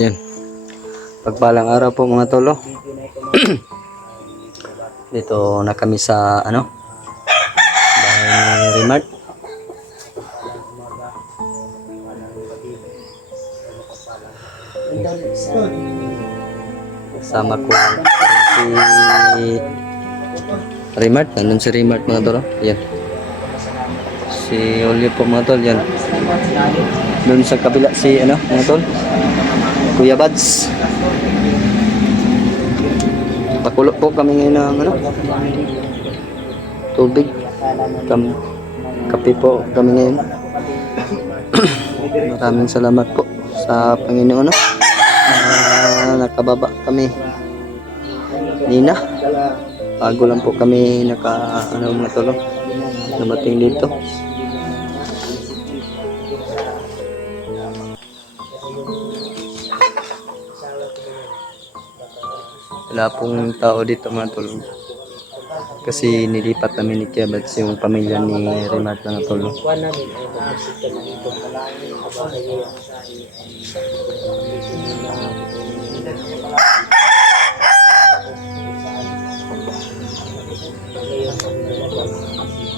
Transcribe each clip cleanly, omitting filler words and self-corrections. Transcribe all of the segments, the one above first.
Yan. Pagpalang araw po mga tolo. Dito na kami sa bahay ni Remart. Kasama ko si Remart. Nandun si Remart mga tolo. Yan. Si Julio po mga tol. Yan. Doon sa kabila si mga tol. Kuya Bads. Pakulo po kami ngayon ng tubig. Kape po kami ngayon. Maraming salamat po sa Panginoon. Nakababa kami. Nina. Bago lang po kami mga tol. Namating dito. Wala pong tao dito mga tol. Kasi nilipat namin ni Kuya Bads yung pamilya ni Remart mga tol.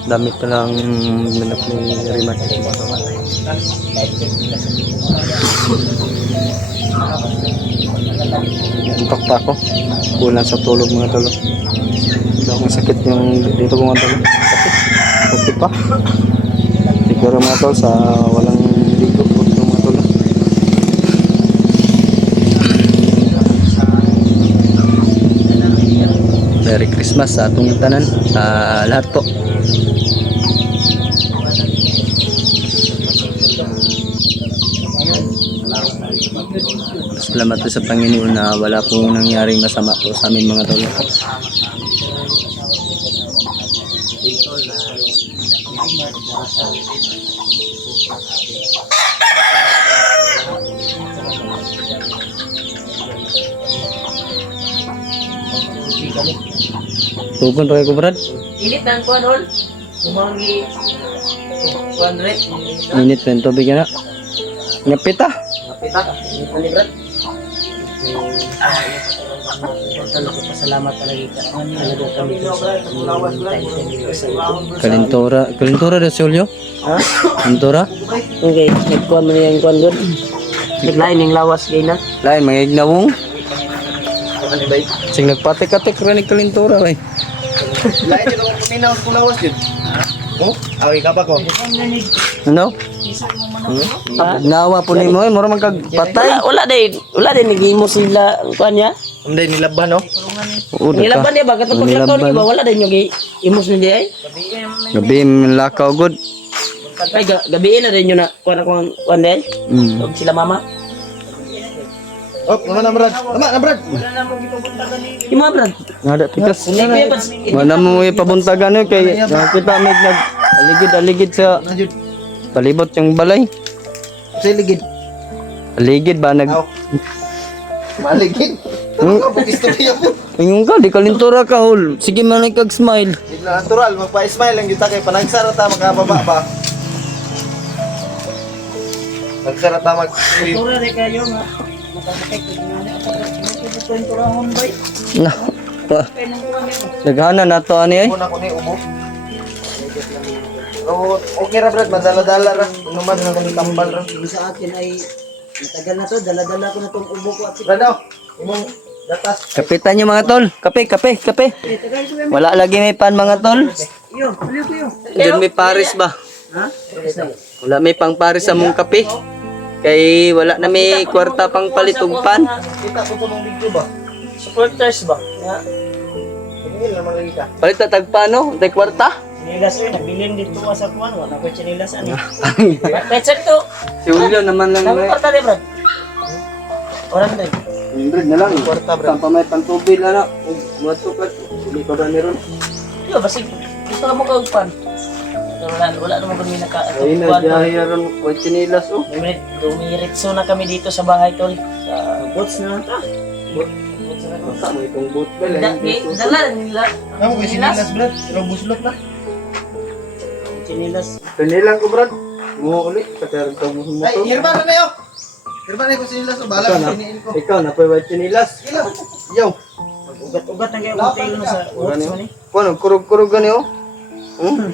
Dami pa lang manok ni Remart mga tol. Antok pa ako. Kulang sa tulog mga tolo. Masakit yung dito ko mga tolo. Sakit pa. Siguro mga tolo sa walang ligo po ito mga tolo. Merry Christmas sa atong tanan. Sa lahat po. Salamat po sa Panginoon na wala pong nangyaring masama po sa amin mga tol. Tupon pa ko Brad? Init ng kuan hol. Umangi 200. Init ng tubig na. Ngapit ah. Pita, ini Brad. Pasalamat talaga kami Kalintora de Julio. Ha? Kalintora? Okay, nagkuhan mo niya yung kuhan doon. Naglain yung lawas gay na. Lain mga ignawong. Sing nagpatik-atik rin ni Kalintora eh. Lain din ako kuminaw kung lawas din. Oh, awi ka pa ko. Ano? Nawa po ni mo, mura magkagpatay. Wala din nagimo sila kuhan niya. Hindi nilaban no. Nilaban niya ba katong paglaton ba wala din yung imos niya ay. Gabi lakaw good. Ay gabiin na rin yun na kuhan din. Og sila mama. Oh, naman na Brad. Tama na Brad. Imo Brad. Ngada pikas. Wala mo ipabuntagan kay nakita may aligid sa palibot yung balay. Sa ligid. Aligid ba Maligid. Istorya po. Ingon ka, di Kalintora ka hol. Sige man kag-smile. Natural, magpa-smile lang kita kay panagsara ta makababa pa. Nagsara ta mag Tura de kayo nga. Makasakit ko Na. Pa. Naghana na to ani ay. Una ko ni ubo. Oh, okay ra Brad, madala-dala ra. Inuman na kami tambal ra. Sa akin ay matagal na to, dala-dala ko na tong ubo ko at Brad, imong datas. Kapitan niyo mga tol. Kape. Wala lagi may pan mga tol. Yo, tuloy ko yo. Diyan may Paris ba? Ha? Wala may pang Paris sa mong kape. Kay wala na may kwarta pang palit og pan. Kita ko tong video ba? Supporters ba? Ya. Hindi naman lagi ka. Palit ta tagpano? Tay kwarta? Chinilas yun, nabilin dito ka sa kuwan, wala ko chinilas ano. Petsa to. Si Julio naman lang Nang may. kwarta di Brad. Orang din. Ingrid na lang. Kwarta bro. Sampa may pantubil na. Matukat. Hindi ko ba meron? Yo, basig gusto ka mo kaugpan. Wala naman kami naka Ay na jahiran ko chinilas oh. Dumiretso na kami dito sa bahay tol. Sa boats na ta. Boats na to. Sa mo itong boot bel. Dala nila. Kamu kay sinilas Brad, pero buslot na. Chinilas. Kanilang ko brad. Mo uli. Katar ka mo mo Ay, to. hirba na nayo. Pero ba na ko sinilas o bala Ikaw ko na. piniin ko. Ikaw na pa white chinilas. Ilaw. Yo. Ugat-ugat na kayo kung tayo mo sa boats mo ni. Kuno kurog-kurog gani oh. Hmm?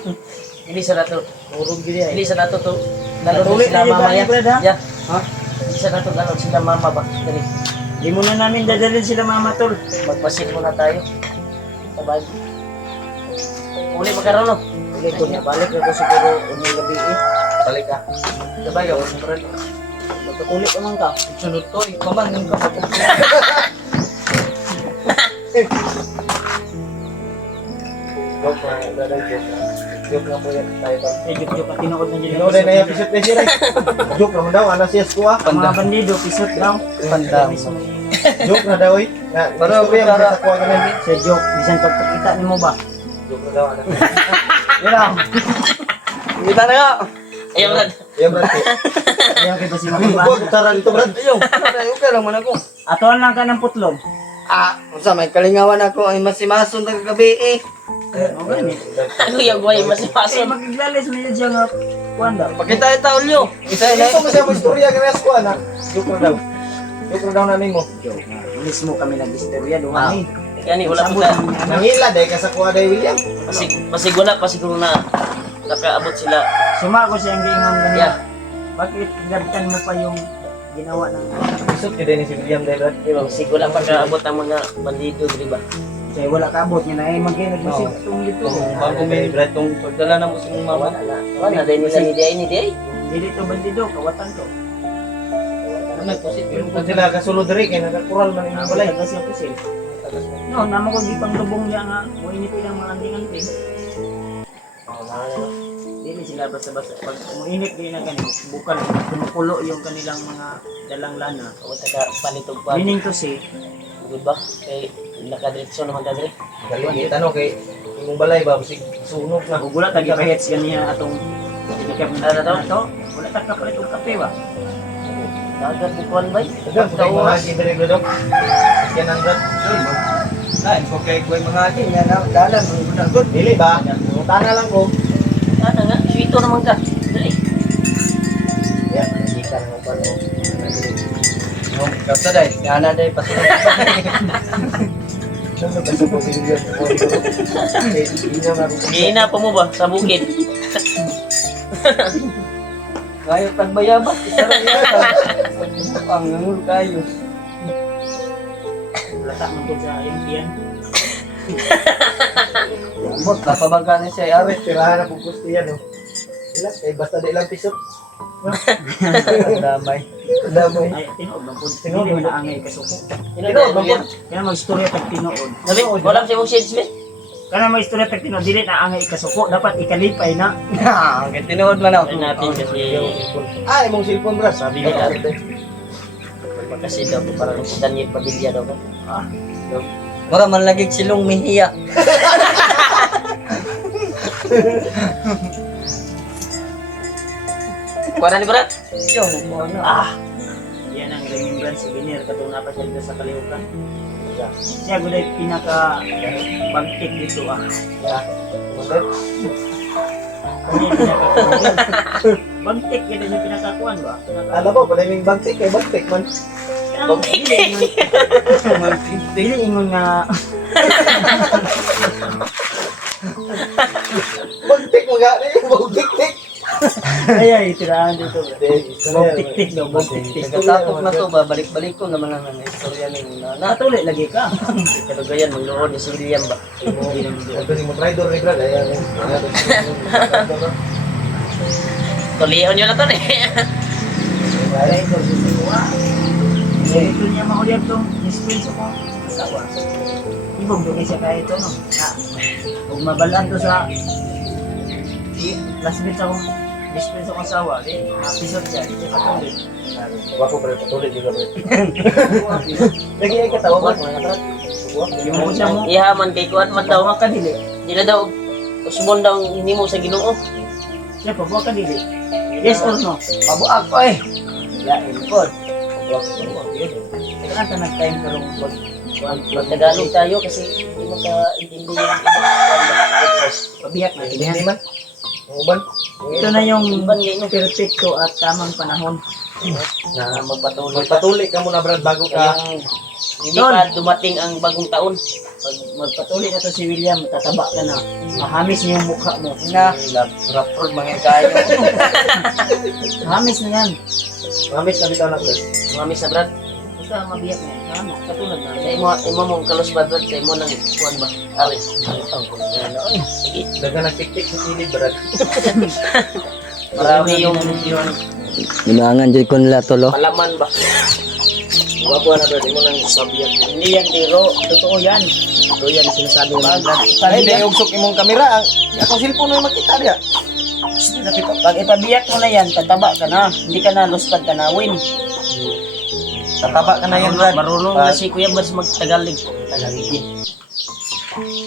Hindi sa nato. Urog gidi ay. Hindi sa nato to. Lalo Tuloy sila na yung mama bani, ya. Brad, ha? Ya. Ha? Hindi sa nato lalo sila mama ba. Dali. Di mo na namin dadalhin sila mama tol. Magpasit muna tayo. Sabay. Uli magkaroon no. Uli ko na balik ako siguro unang gabi eh. Balik ka. Sabay ako. Siyempre. Magkakulit naman ka. Sunod to. Ikaw man yung kapatid. Joke na, brother, joke na. Joke na po yan tayo tol. Eh, joke at tinuod na dyan. Tinood na yung episode na siya rin. Joke naman daw, anas yes ko ah. Mga bandido, pisot daw. Pandam. Joke na daw eh. Pero ako yung sa kuha ka na. Sa joke, bisan pagpakita ni mo ba? Joke na daw, anas. Yan lang. Kita na nga. Ayaw na. Yan, brad. Ayaw kita si Huwag, Makumba. tara dito, brad. Ayaw. Okay lang man ako. Atoan lang ka ng putlog. Ah, unsa may kalingawan ako ay masimason tag gabi eh. Ano gani? Ano yung guay masipason? Eh, magiglalis mo yun siya nga. Kuwan daw. Pakita ita ulyo. Isa na. Ito mo siya mo istorya ka na kuha na. Joke na daw. Joke na daw namin mo. Joke nga. Mismo kami nag-istorya doon ni. Yani wala po ka. Nangila dahil ka sa kuha dahil William. Pasig wala pa siguro na nakaabot sila. Sumako siya ang giingon ganyan. Yeah. Bakit gabtan mo pa yung ginawa ng Isot ka din ni si William dahil brad. Di ba? Pasig wala pa kaabot ang mga bandido, di ba? kaya wala kabot niya na eh magkaya nag-isip Oo. itong dito. Bago may brad tong pagdala na mo sa mong mama. Wala dahil nila ni Diay ni Diay. Dili to bandido, kawatan to. Ano nagpusit Yung kung sila kasulod rin, kaya nagkakural man yung balay. Balay kasi ako sila. No, namo ko di pang lubong niya nga. Mo init ilang mga anting-anting. Dili sila basta-basta pag uminit din na ganun, bukal kumukulo yung kanilang mga dalang lana. O taga panitog pa. Meaning to say, Di ba? Kay nakadiretso naman kadre. Galing tanong kay imong balay ba bisig sunog na. wala tagi kahits ganiya atong inikap na Ano daw? to. Wala tag kapalit og kape ba? Dagat bukuan bay. Dagan ko kay mga gidere bro. Yan ang brad. Lain ko kay koy mga aging yan na dalan mo na good. Dili ba? Tana lang ko. Ano nga? Sweeto naman ka. Dali. Ya, hindi ka na pa no. No, kapsa dai. Ana dai pasunod. Ano ba sa posibilidad? Hindi na ako. Gihina pa mo ba sa bukid? Kayo tagbayabat isa ra yan. Ang ngul kayo. Lata man to sa Indian. Bot na pabangka ni siya ari. Tirahan na pupusto yan no. Ilan? Eh basta di lang pisot. Damay. Damoy. Ay, tinuod man po. Tinuod Tinuod man. na angay kasuko. Tinuod man po. Kaya mag-istorya tag tinuod. Sabi, wala siya mong shades ba? Kana mag-istorya tag tinuod, dili na angay kasuko, dapat ikalipay na. Ang tinuod man ako. Ay natin kasi Ah, imong cellphone bro. Sabi nila. kasi daw parang si Daniel Padilla daw ba? Mura man lagi silong mihiya. Kuha ni Barat? Yo, mo ano. Yan ang remembrance souvenir katong napa siya dito sa kalihukan. Siya gud ay pinaka bagtik dito ah. Kanya pinaka bagtik yun yung pinakakuan ba? Alam mo, panaming bagtik kay bagtik man. Dili ingon nga Bagtik mo gani, bagtik-tik. ay itirahan dito. Bagtik-tik daw, bagtik-tik. Pagkatapos na to ba, balik-balik ko naman ang istorya ni nana. Natuloy lagi ka. Kalugayan, magluon ni si William ba? Ito si mo traitor ni Brad, ayan. Tulion nyo na to eh. Ay, ito si Siwa. Ito niya mauliyag tong dispenso ko. Asawa. Ibog doon siya kaya ito, no? Na, kung mabalaan to sa last bit akong dispenso kong asawa, eh, episode siya, hindi siya patuloy. Wako pre patuloy juga pre. Lagi ay katawa ba mga Brad? Yung mo siya mo, Ihaman kay kuan man daw. pabuha ka dili. Di na daw usbon daw hindi mo sa Ginoo. Siya, pabuha ka dili. Yes or no? Pabuak ko eh. Yain ko. Kailangan ka nag-time pero Magtagalog tayo kasi hindi makaintindi yung ibang pabiyak na. Hindi man. Ang uban. Ito na yung perfecto at tamang panahon Na magpatuloy ka. Magpatuloy ka muna Brad bago ka. Yung hindi pa dumating ang bagong taon. Pag magpatuloy na to si William, tataba ka na. Mahamis niya yung mukha mo. Na, rapper mga kayo. Mahamis na yan. Mamis na bitaw na Brad. Mga misa Brad. Basta mabiyak na yan. Mahamis. Katulad na. Sa imo mong kalos ba Brad? Sa imo nang kuwan ba? Ali. Ang kuwan. Sige. Daga nagtik-tik sa kilid Brad. Marami yung Imangan dyan ko nila tolo. palaman ba? Wapo na Brad, imo nang sabihan. Hindi yan biro. Totoo yan. Ito yan sinasabi mo Brad. Ay, di ugsok imong kamera. Ang akong cellphone na yung makita diya. Pag ipabiyak mo na yan, tataba ka na. Hindi ka na lustad ka na win. Tataba ka na yan Brad. Marunong na si Kuya Bads mag-Tagalog. Tagalogin.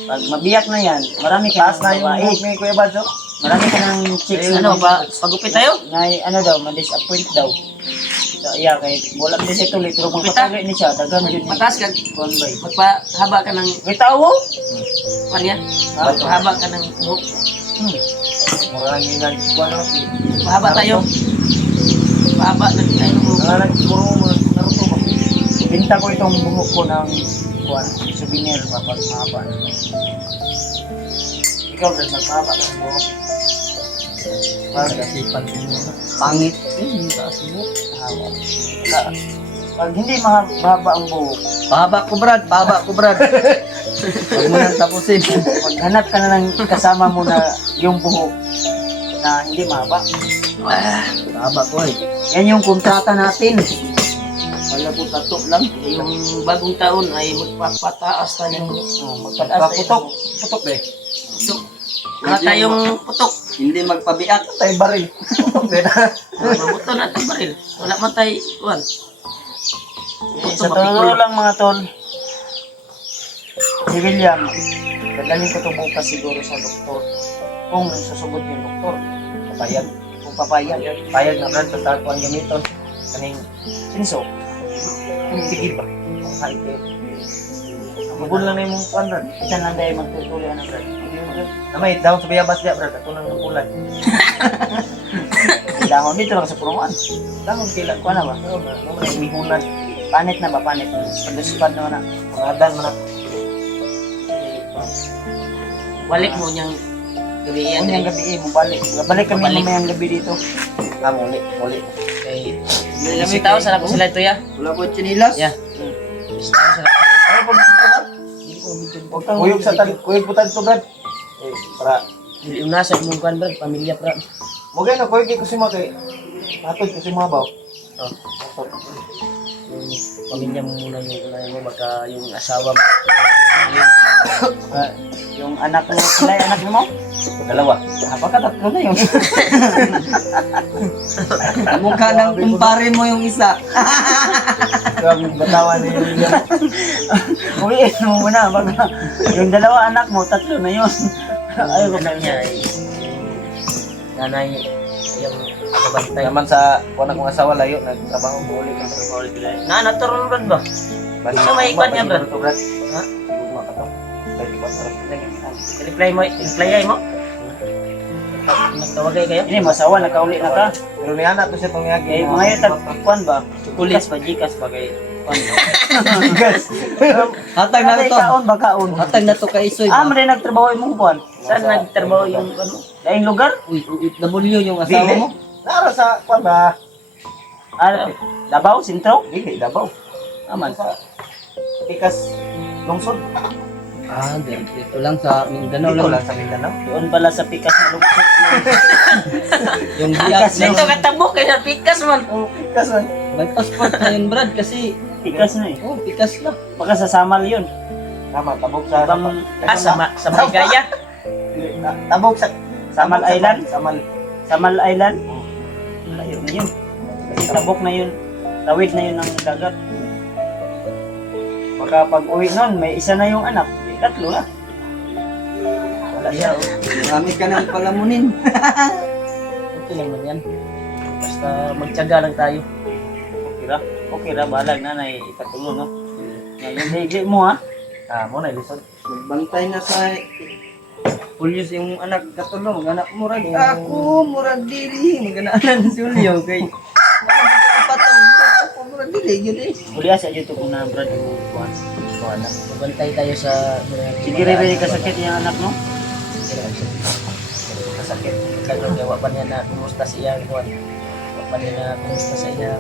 Pag mabiyak na yan, marami ka Taas na ng yung babae. buhok ni Kuya Badzo. Marami ka ng chicks na Ano ba? Pagupit tayo? na ano daw, ma-disappoint daw. So, yeah, kay wala din siya tuloy, pero kung Pita? patuloy ni siya, dagan yun. Mataas ka. Kuan bay. Magpahaba ka ng Bitawo? kuwan yan. Magpahaba ka ng buhok. Murang yung nagkuhan na si. Mahaba tayo. Mahaba na tayo ng buhok. Mga nagpuro mo Naruto ba? Binta ko itong buhok ko ng kuan, souvenir ba pag mahaba na. Ikaw rin magpahaba ka ng buhok. Pagkasipan mo. Pangit. Yung taas mo. Pag hindi mahaba ang buhok, Pahaba ko Brad, pahaba ko Brad. Huwag mo nang tapusin. maghanap ka na ng kasama mo na yung buhok na hindi mahaba. Pahaba ko eh. Yan yung kontrata natin. Wala po tato lang. Yung bagong taon ay magpapataas tayo. Magpataas Putok. Putok ba eh? So, wala tayong putok. Hindi magpabiak. Tayo baril. Mabuto na ito baril. Wala man tayo, kuwan. Sa totoo lang mga tol, si William, dadalhin ko ito bukas siguro sa doktor. Kung susugod yung doktor, papayag. Kung papayag, Payag na Brad, basta ako ang gamiton. kaning sinso. Sige ba? Ang height eh. Magul lang na yung mong kuhan Brad. Kita lang dahil magtutuloy na Brad. Namay, down sa bayabas diya Brad. Ako nang nabulan. Dahon dito lang sa puruan. Dahon kila. Kuha na ba? Ano na? Ano na? Imihunan. Panit na ba? Panit na. Pag-spad naman na. Mga adan mo na. Balik mo niyang gabi yan. Unyang gabi eh, balik. Balik kami Balik. mamayang gabi dito. Ah, muli. Muli. Kay, kami tao sa lako sila ito ya. Wala ko chinilas. Ya. Basta tao sa lako. Ano pag Huwag kang Kuyog sa tan, kuyog putad to Brad. Eh, para Yung nasa imong kuwan Brad, pamilya Brad. mo gay na kuyog ko si mo kay atod ko si mo baw. Oh. Yung pamilya mo muna yung unahin mo, baka yung asawa mo. yung anak mo, ilay anak mo? Dalawa. Baka tatlo na yun. Mukha nang kumpare mo yung isa. Grabe batawan ni William. Uwiin mo muna, baka yung dalawa anak mo, tatlo na yun. Ayaw ko Anak niya ay nanay yung kabantay. Naman sa kuan akong asawa layo nagtrabaho muli ka trabaho dili. Na, naturon Brad ba? Sa may ikwan niya, Brad? Ha? Ugma ka to. Dahil ba sarap. Reply mo? Nagtawagay kayo? Ini masawa, nakauli na ka. Pero ni anak to siya tong yagi. Eh, mga yun, tagpuan ba? Pulis ba, jikas ba kay... Bigas. Hatag na to. Kaon ba kaon? Hatag na to kay Isoy. Ah, may nagtrabaho yung kuan. Saan nagtrabaho yung ano? Daing lugar? Uy, W yung asawa mo. Nara sa kuan ba? Ah, Davao, Sintro? Dili Davao. Aman. Sa Pikas lungsod. Ah, dito lang sa Mindanao Dito lang. lang sa Mindanao. Doon pala sa Pikas na lugar. Yung biyak Dito na. katabok kaya pikas man. Oh, Pikas man. May passport na yun Brad kasi. Pikas na eh. Oh, pikas na. Baka sa Samal yun. Tama, tabog sa Ibang Sa Maligaya. Tabog sa Samal Island? Samal. Samal Island. Layo na yun. Kasi tabok na yun. Tawid na yun ng dagat. Baka pag uwi nun, may isa na yung anak. May tatlo na. Wala siya. oh. Marami ka nang palamunin. Okay lang man yan. Basta magtiyaga lang tayo. Okay ra. Okay ra. Balag na na ikatulo, no? Ngayon, higli mo ha. Ah, mo na lisod. Magbantay na sa Julius yung anak katulong. Anak murag ako, murag dili. Magananan si Julio kay dili yun eh. Uli asa dito kung na Brad yung kuhan. Kuhan na. Magbantay tayo sa... Sige rin ba kasakit yung anak no? Kasakit. Kaya gawa pa niya na kumusta siya. Gawa pa niya na kumusta sa iya.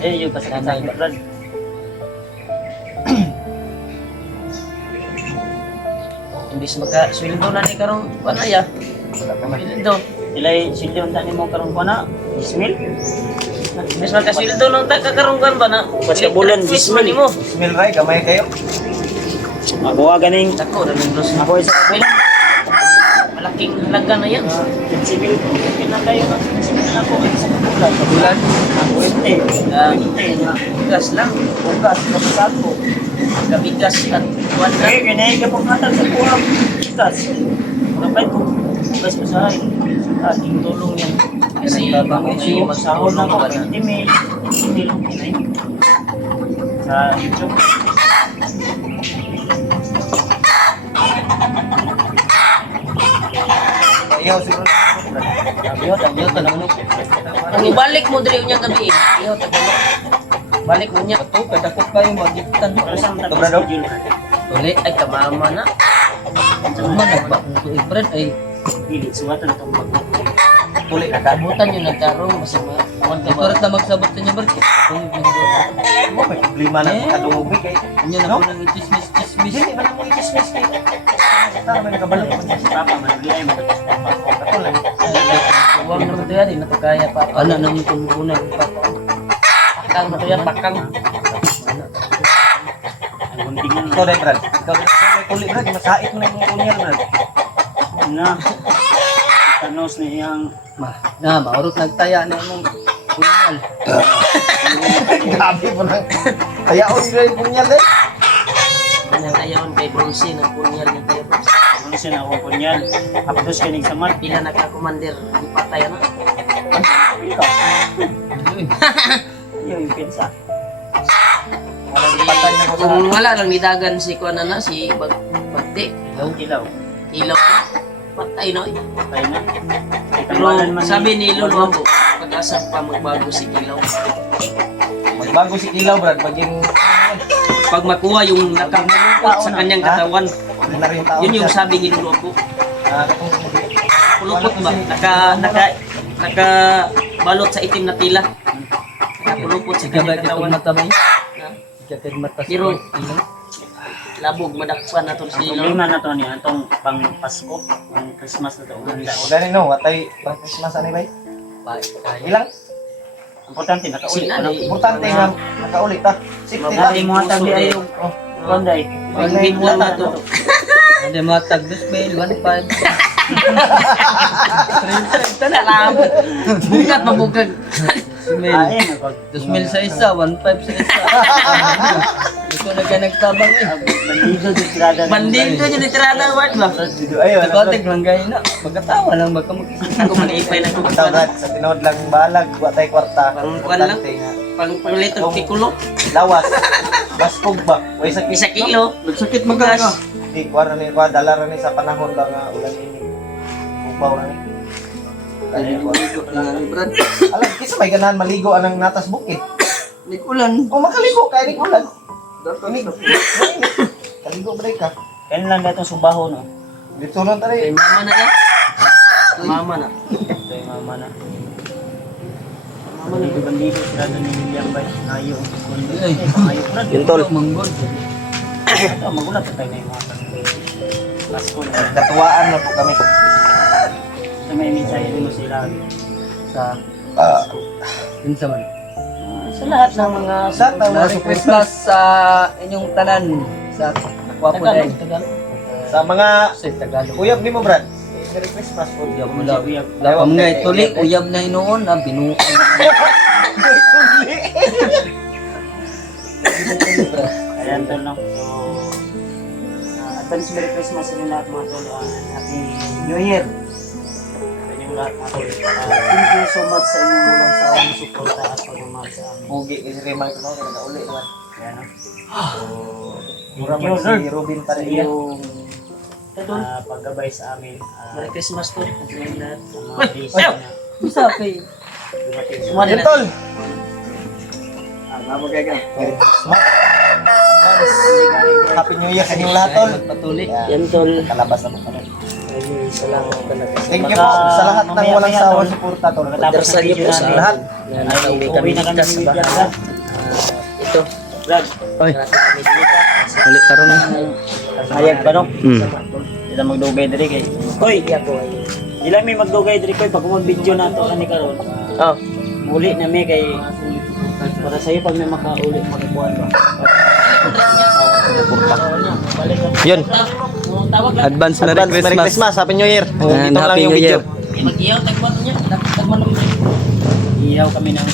Eh yung kasakit Brad. Imbis maka-sweldo na ni karong panaya. Sweldo. Ilay silyon tani mo karon ko na. Ismail. Imbis maka-sweldo nung kakarong kan ba na? Sa bulan, Fish money mo. Smell right, gamay kayo. Ako ganing Ako, namin los. ako isa ka pila. Malaking halaga na yan. Civil ko pila kayo na. Sige ako isa ka bulan. Sa bulan. Ako eh. Ah, gas lang. Bukas kapasal ko. Kabigas at buwan na. Eh ganay ka pang hatag sa kuha. Bukas. Kapay ko. Bukas ko sa ating tulong yan. Kasi Kasi may magsahod na magsahod ako. na. Hindi may tulong kinay. Sa YouTube. Ayaw siguro. Ayot, ayot, tanong mo. Kung ibalik mo diri unya gabi. Iyo tagalo. Balik mo niya. Ato kadako kayo magitan. Saan Ito, Brad, oh. Uli ay kamama na. Man nagba kung tuig friend ay Dili, suwatan itong pagkukulit. Tuli na ka. Kabutan yung nagkaroon. Basta mawan ka ba? ikaw na magsabot sa niya barke. Kung Mo may problema na Eh. kadungog kay. Inyo na po nang chismis. Dili man mo i-dismiss kay. Tara man kabalo ko sa Papa, managli ay matatas papa. Kato lang. Huwag naman ito yan. Hindi na ito kaya pa. Ana nang itong una. Pakang na ito yan. Pakang. Ang guntingan Ikaw dai Brad. Ikaw dai tuli Brad, masait mo na yung kunyal Brad. na. Tanos na iyang Na maurot nagtaya na imong kunyal. Grabe mo na. Ayaon ko yung kunyal eh. Pinatayawan kay Bronze ng punyal ni Kuya Bronze. ano siya na akong kunyan. Apdos ka ning samat. Pila nagka-commander. Di patay na. Ikaw. Yung pinsa. Walang patay na ko sa. Kung wala lang nidagan si Kuana na si Bagdi. Ilaw. Ilaw na. Patay na. Patay na. Pero sabi ni Lolo ako, pag-asa pa magbago si Kilaw. Magbago si Kilaw Brad, maging Pag makuha yung nakamulupot sa kanyang katawan, ordinary tao. yun yung siya. sabi ni Lolo ako. Katong Kulupot ba? Naka balot sa itim na tila. Nakulupot sa Gabay kanyang kitong katawan. matamay. Ha? Ikakid mata sa Pero- ilaw. Labog, madakpan na to Ang si Lolo. problema na to niya, itong pang Pasko, pang Christmas na to. Handa. O gani no, watay pang Christmas ani bay. Ilang Importante, nakaulit. Sila Ano? ni- importante nga nakaulit ta. 60 ta. Mabali mo hatag di ay yung konday. Pag-hit mo na to. Hindi matag disbel 1.5. Alam. Bugat mabugag. Smell. Ay, nagpag... Dismil sa isa, 1.5 sa isa. Ito na ka nagtabang eh. Bandido di tirada. Banding ko yung litrada word ba? Ay, wala. Takotik lang ganyan na. Magkatawa lang baka mag-isip. Ako manipay na ko. Basta Brad, sa tinod lang balag, watay kwarta. Parang kwan lang. Importante nga. Pang-litong pikulo. Lawas. Baskog ba? O isa Isa kilo. Nagsakit magkas. Di, kuha na ni, kuha, dala na ni sa panahon ba nga ulan ini. Upaw na ni. Brad. Alam, kisa may ganahan maligo anang natas bukid. Nikulan. O makaligo ka, ini ulan. Ini, kaligo ba ka? Kailan lang gatong subaho no? Dito lang Kay tali. mama na yan. Mama na. Ito yung mama na. Mama na yung bandido tirada ni William Bay. Nayo. Ay. Pangayo na. Gintol. Manggol. Ito, magulat na tayo na yung mga kanil. Pasko na. Katuwaan na po kami. Ito may mensahe rin mo sila. Sa kinsa man. Sa lahat ng mga... Sa Na tawag si Christmas sa inyong tanan sa Kwapo Day. Tagalog. Sa mga Sa Tagalog. uyab ni mo, Brad. Merry Christmas po. Uyab mo lang. Lapam nga ituli, uyab na inoon na binuo. Ayan, tol, no? So, advance Merry Christmas sa inyo lahat mga tol. Happy New Year! Sa inyong lahat mga tol. Thank you so much sa inyong walang sawang suporta at pagmamahal sa amin. Pugi, isirimang ito, no? Nakauli naman. Ayan, no? Mura Thank you, man Lord. si Robin Sa Padilla. iyong paggabay sa amin. Merry Christmas to. Sa inyong lahat. Sa mga days na Isa kay dumating sa Sumali na. Gintol! Happy New Year sa inyong lahat, tol. Patuloy. Yan tol. Kalabas na po kami. Salamat talaga. Thank you po sa lahat ng walang sawang suporta, tol. Pagkatapos ng video Sa namin, lahat. nakauwi kami ligtas sa bahay. Ito, Brad. Ay, Kami dito. ulit taro na. Hayag ba no? Hmm. Sila magdugay diri kay. Koy, sila may magdugay diri koy pag mag-video na to ani karon. Oh. Muli na may kay para sa iyo pag may makauli makakuan ba. Yun. Tawag lang. Advance Merry Advance Merry Christmas. Christmas. Happy New Year. And Dito lang Happy yung New video. Year. Mag-iyaw, tagwan niya. Tagwan naman. Iyaw kami ng